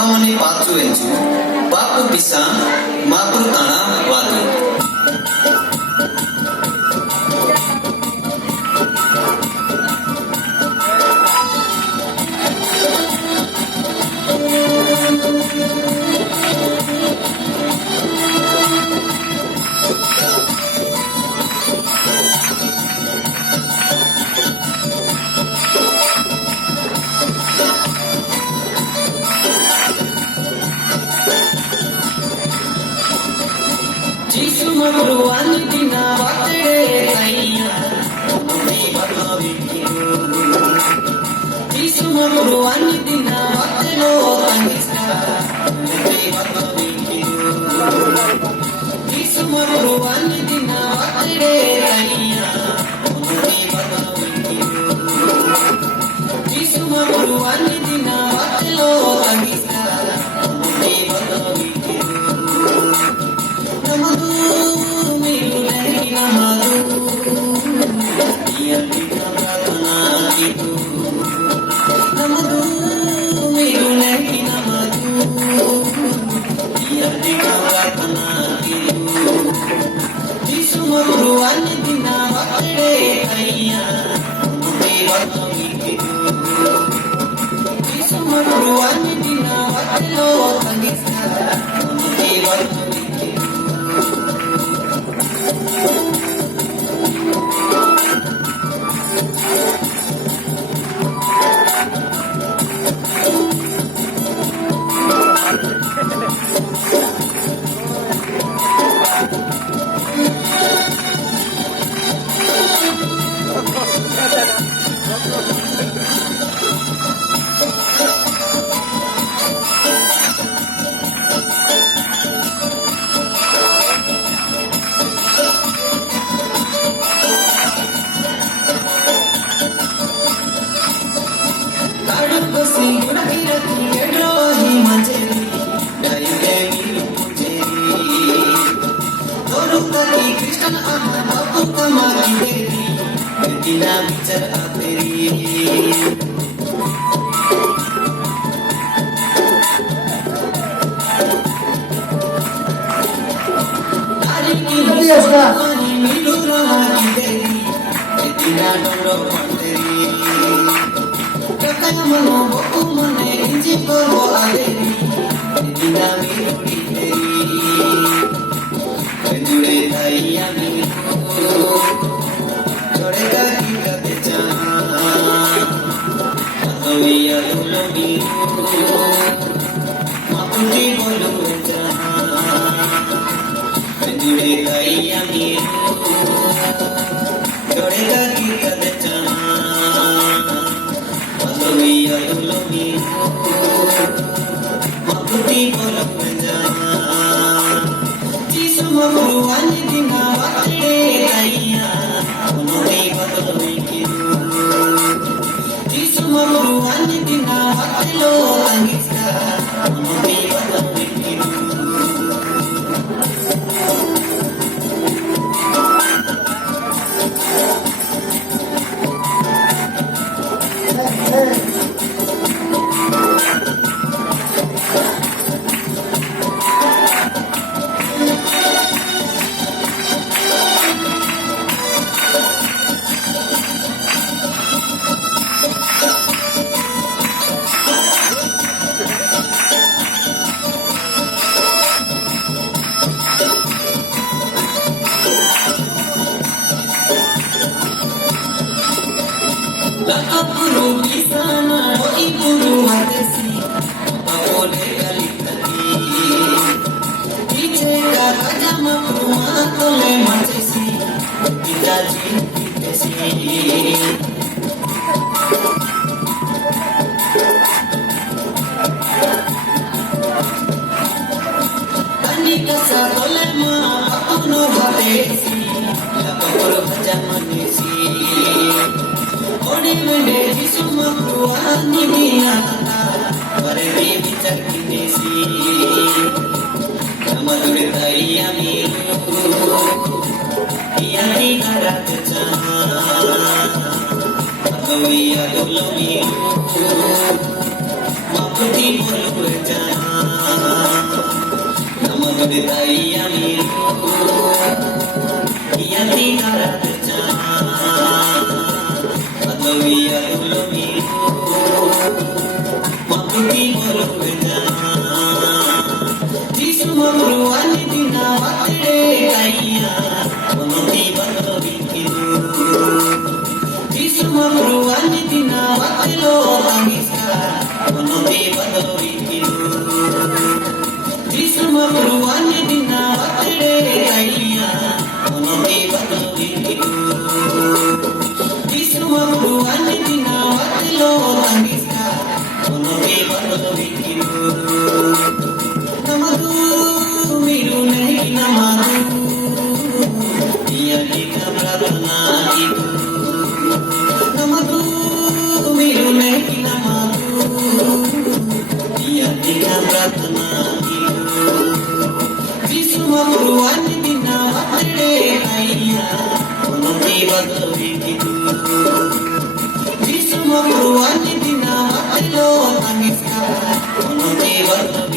Pahamani patu enju, papu bisa, mapru tanah wadu. Jisu mapruan dina wakte kaiya, mami batawi kiru. Jisu mapruan dina wakte lo tangisa, mami batawi kiru. Jisu mapruan dina wakte kaiya, mami batawi kiru. Jisu mapruan dina wakte lo tangisa, mami batawi kiru. Namadu milai namadu, ia tidak pernah itu. Namadu milai namadu, ia tidak pernah itu. Di semua ruang di nawak kaya, mami batawi itu. Di semua ruang di nawak lo tangisa, mami batawi itu. Tidak bicara teri. Hari ini hari milu lagi teri. Tidak dong teri. Kakak mau buku mana inci kau aderi. Tidak milu teri. Kejule tayya milu. Chorega kita becan, atauia dulu biru, mapuji bolu becan, penjuri kaya biru. Chorega kita becan, atauia dulu biru, mapuji bolu becan. Jisu mapruan di nawak kaya. Mami batawi kiru. Jisu mapruan dina wakte lo tangisa, mami batawi kiru. Lakapuru bisana, ikuru hatesi, paole kalitati. Icheka kajama pruan tole matesi, itaji itesi. Kanika sa tole ma apuno hatesi, lakapuru kajama nesi. Odi mende jisu mapruan dunia, waredi bicar kinesi. Nama dure tayya milu, ia tidak becan, atauia dulu milu, mapuji bolu becan. তাই আমি ইয়াতি নারাত চা আদবিয়া তুলমি মাপুতি বলবে না যিশু মরুয়ানি দিনা বাতড়ে গাইয়া মনতি বদলি কিলু যিশু মরুয়ানি দিনা বাতলো বাঙ্গিসা মনতি বদলি কিলু যিশু মরুয়ানি দিনা বাতড়ে গাইয়া মনতি বদলি কিলু যিশু মরুয়ানি দিনা বাতলো বাঙ্গিসা মনতি বদলি কিলু namadu miru nahi namadu yani kamratna itu namadu miru nahi namadu yani kamratna itu jisu mabruani dina atre aiya onoti badri itu jisu mabruani dina atlo angisa onoti badri